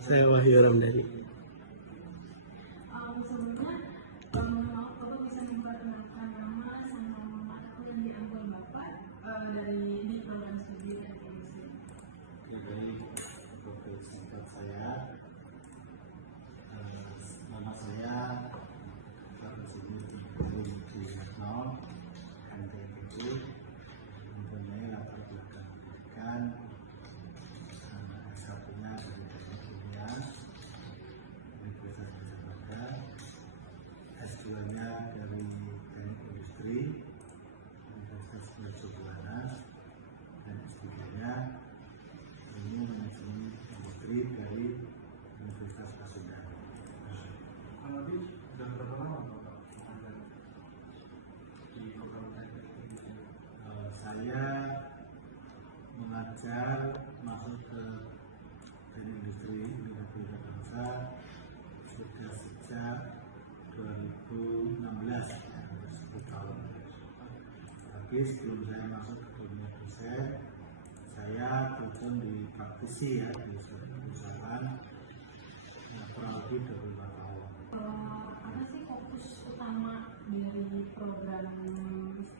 Saya Wahyu Ramdhani. Sebelumnya, mohon maaf Bapak bisa memperkenalkan nama sama matkul yang diambil Bapak di program studi teknik industri. Baik, untuk singkat saya, nama saya Pak Presiden Yudhoyono, MTQ, mempunyai latar belakang pendidikan S1-nya dari Teknik Kimia Universitas Gadjah Mada, S2-nya dari Teknik Industri Universitas Mercubuana, dan S3-nya ini manajemen industri dari Universitas Pasundan. Lebih sudah berapa lama di program teknik ini? Saya mengajar masuk ke teknik industri Universitas Bangsa sudah sejak 2016, 10 tahun. Tapi sebelum saya masuk ke dunia dosen, saya terjun di praktisi ya di perusahaan kurang lebih 25 tahun. Apa sih fokus utama dari program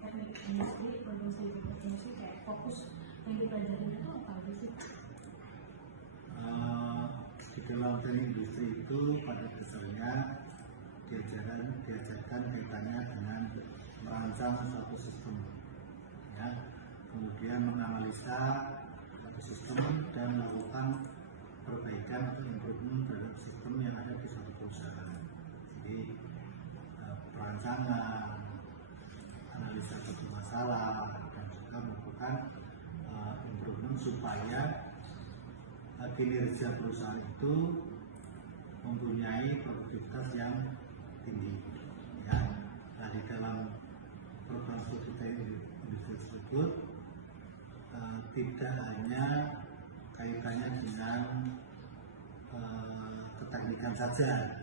teknik industri, program studi teknik industri, kayak fokus yang dipelajari itu apa aja sih? Di dalam teknik industri itu pada dasarnya diajarkan kaitannya dengan merancang suatu sistem, ya, kemudian menganalisa suatu sistem dan melakukan perbaikan atau improvement terhadap sistem yang ada di suatu perusahaan. Jadi perancangan, analisa suatu masalah, dan juga melakukan improvement supaya kinerja perusahaan itu mempunyai produktivitas yang tinggi. Ya, nah, di dalam program studi teknik industri tersebut tidak hanya kaitannya dengan keteknikan saja,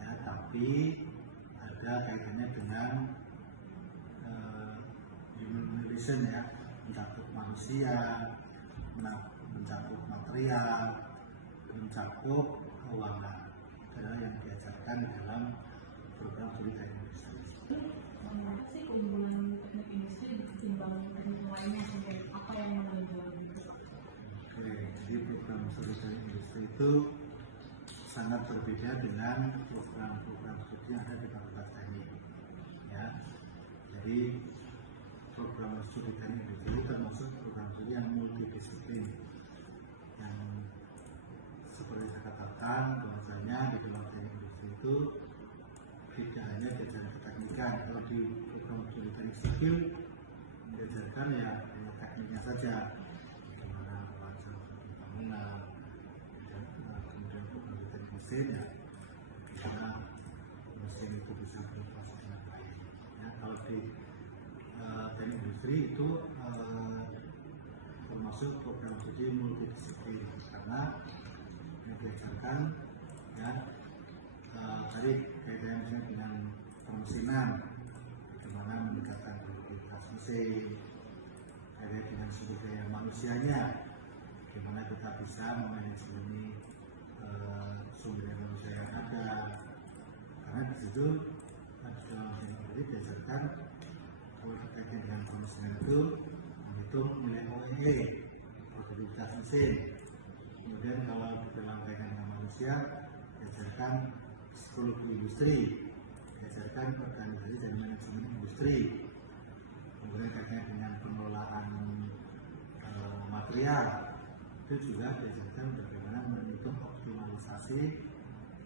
ya, tapi ada kaitannya dengan human relation, ya, mencakup manusia, mencakup material, mencakup keuangan, adalah yang diajarkan dalam program studi teknik industri. Apa sih keunggulan teknik industri ketimbang teknik lainnya, sampai apa yang menonjol gitu? Oke, jadi program studi teknik industri itu sangat berbeda dengan program-program studi yang ada di Fakultas Teknik. Ya, jadi program studi teknik industri termasuk program studi yang multidisiplin, yang seperti saya katakan bahwasanya di dalam teknik industri itu tidak hanya diajarkan keteknikan. Kalau di program studi teknik sipil diajarkan ya tekniknya saja, bagaimana merancang bangunan, dan kemudian program studi teknik mesin ya bagaimana mesin itu bisa beroperasi dengan baik. Ya, kalau di teknik industri itu termasuk program studi multidisiplin karena yang diajarkan ya tadi kaitannya dengan permesinan, bagaimana meningkatkan produktivitas mesin, kaitannya dengan sumber daya manusianya, bagaimana kita bisa memanajemen sumber daya manusia yang ada, karena di situ dalam teknik diajarkan kalau terkait dengan permesinan itu menghitung nilai OEE, produktivitas mesin. Kemudian kalau dalam kaitan dengan manusia diajarkan psikologi industri, diajarkan organisasi dan manajemen industri. Kemudian kaitannya dengan pengelolaan material, itu juga diajarkan bagaimana menghitung optimalisasi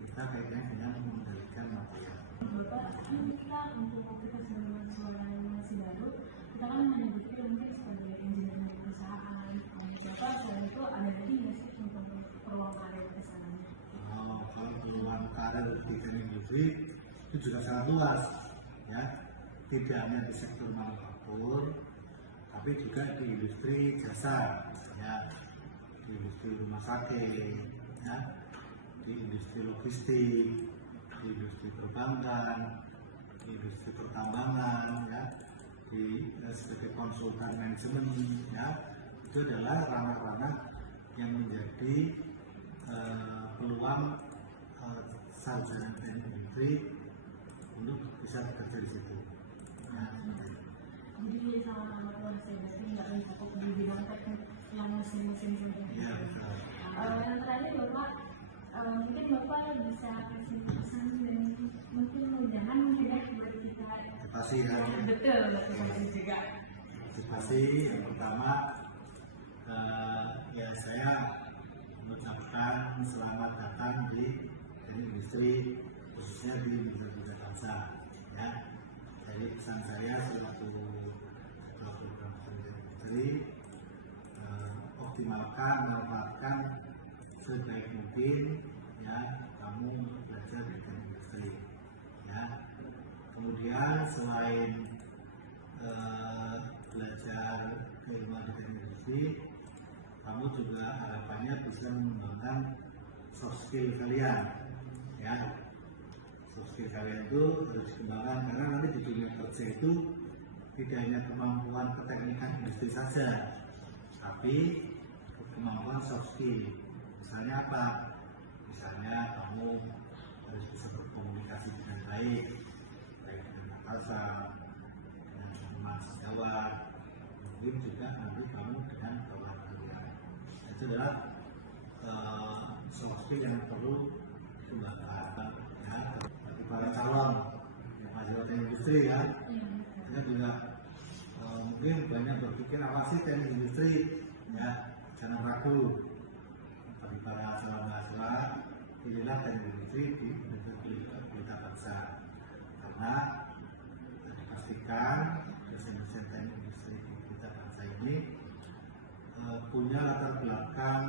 kita kaitannya dengan mengendalikan material. Bapak, ini kita sedang mahasiswa yang masih baru, kita kan menyebutnya mungkin sebagai engineer di perusahaan. Bapak selain itu ada lagi nggak sih untuk peluang karir ke sana? Kalau peluang karir di teknik industri itu juga sangat luas, ya, tidak hanya di sektor manufaktur, tapi juga di industri jasa, ya, di industri rumah sakit, ya, di industri logistik, di industri perbankan, di industri pertambangan, ya, sebagai konsultan manajemen, ya, itu adalah ranah-ranah yang menjadi peluang sarjana teknik industri untuk bisa bekerja di situ. Jadi sama keluarga saya berarti nggak hanya fokus di bidang teknik yang mesin-mesin saja. Ya, betul. Yang terakhir Bapak, mungkin Bapak bisa kasih pesan dan mungkin mudahan mudah buat kita. Motivasi ya. Betul, motivasi juga. Motivasi yang pertama, ya saya mengucapkan selamat datang di teknik industri, khususnya di Universitas Bangsa. Ya, jadi pesan saya selaku ketua program studi industri, optimalkan, manfaatkan sebaik mungkin ya kamu untuk belajar di teknik industri. Ya, kemudian selain belajar keilmuan di teknik industri, kamu juga harapannya bisa mengembangkan soft skill kalian. Ya, soft skill kalian itu harus dikembangkan karena nanti di dunia kerja itu tidak hanya kemampuan keteknikan industri saja, tapi kemampuan soft skill. Misalnya apa? Misalnya kamu harus bisa berkomunikasi dengan baik dengan atasan, dengan teman sejawat, mungkin juga nanti kamu dengan kawan kalian. Itu adalah soft skill yang perlu dikembangkan ya bagi para calon yang mahasiswa teknik industri ya. Kita juga mungkin banyak berpikir apa sih teknik industri ya, jangan ragu bagi para calon mahasiswa pilihlah teknik industri di Universitas Bangsa karena dipastikan dosen-dosen teknik industri di Universitas Bangsa ini punya latar belakang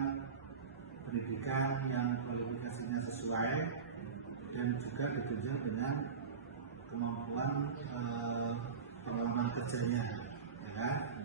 pendidikan yang kualifikasinya sesuai dan juga ditunjang dengan kemampuan pengalaman kerjanya, ya kan?